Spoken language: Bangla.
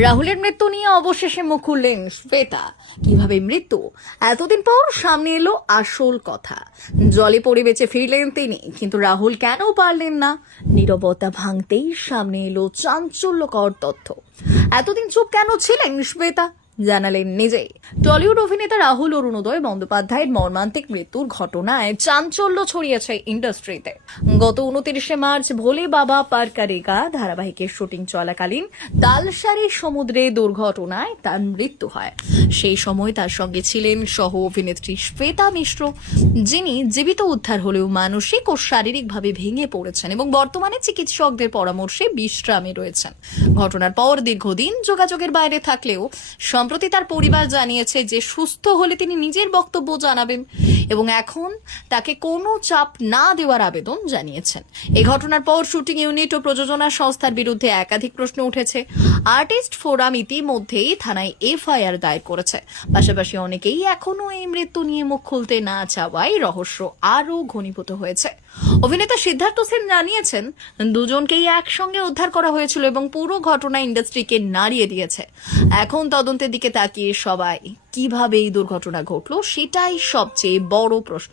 রাহুলের মৃত্যু নিয়ে অবশেষে মুখ খুললেন শ্বেতা। কিভাবে মৃত্যু, এতদিন পর সামনে এলো আসল কথা। জলে পড়ে বেঁচে ফিরলেন তিনি, কিন্তু রাহুল কেন পারলেন না? নীরবতা ভাঙতেই সামনে এলো চাঞ্চল্যকর তথ্য। এতদিন চুপ কেন ছিলেন শ্বেতা, জানালেন নিজেই। টলিউড অভিনেতা রাহুল অরুণোদয় বন্দ্যোপাধ্যায়ের মর্মান্তিক মৃত্যুর ঘটনায় চাঞ্চল্য ছড়িয়েছে ইন্ডাস্ট্রিতে। গত 29শে মার্চ ভোলে বাবা পার করেগা ধারাবাহিকের শুটিং চলাকালীন তালসারি সমুদ্রে দুর্ঘটনায় তার মৃত্যু হয়। সেই সময় তার সঙ্গে ছিলেন সহ অভিনেত্রী শ্বেতা মিশ্র, যিনি জীবিত উদ্ধার হলেও মানসিক ও শারীরিকভাবে ভেঙে পড়েছেন এবং বর্তমানে চিকিৎসকদের পরামর্শে বিশ্রামে রয়েছেন। ঘটনার পর দীর্ঘদিন যোগাযোগের বাইরে থাকলেও সম্প্রতি তার পরিবার জানিয়েছে যে সুস্থ হলে তিনি নিজের বক্তব্য জানাবেন এবং এখন তাকে কোনো চাপ না দেওয়ার আবেদন জানিয়েছেন। এই ঘটনার পর শুটিং ইউনিট ও প্রযোজনা সংস্থার বিরুদ্ধে একাধিক প্রশ্ন উঠেছে। আর্টিস্ট ফোরাম ইতিমধ্যেই থানায় এফআইআর দায়ের করেছে। পাশাপাশি অনেকেই এখনো এই মৃত্যু নিয়ে মুখ খুলতে না চাওয়ায় রহস্য আরও ঘনীভূত হয়েছে। অভিনেতা সিদ্ধার্থ সেন জানিয়েছেন, দুজনকেই একসঙ্গে উদ্ধার করা হয়েছিল এবং পুরো ঘটনা ইন্ডাস্ট্রিকে নাড়িয়ে দিয়েছে। এখন তদন্তের দিকে তাকিয়ে সবাই, কিভাবে এই দুর্ঘটনা ঘটলো সেটাই সবচেয়ে বড় প্রশ্ন।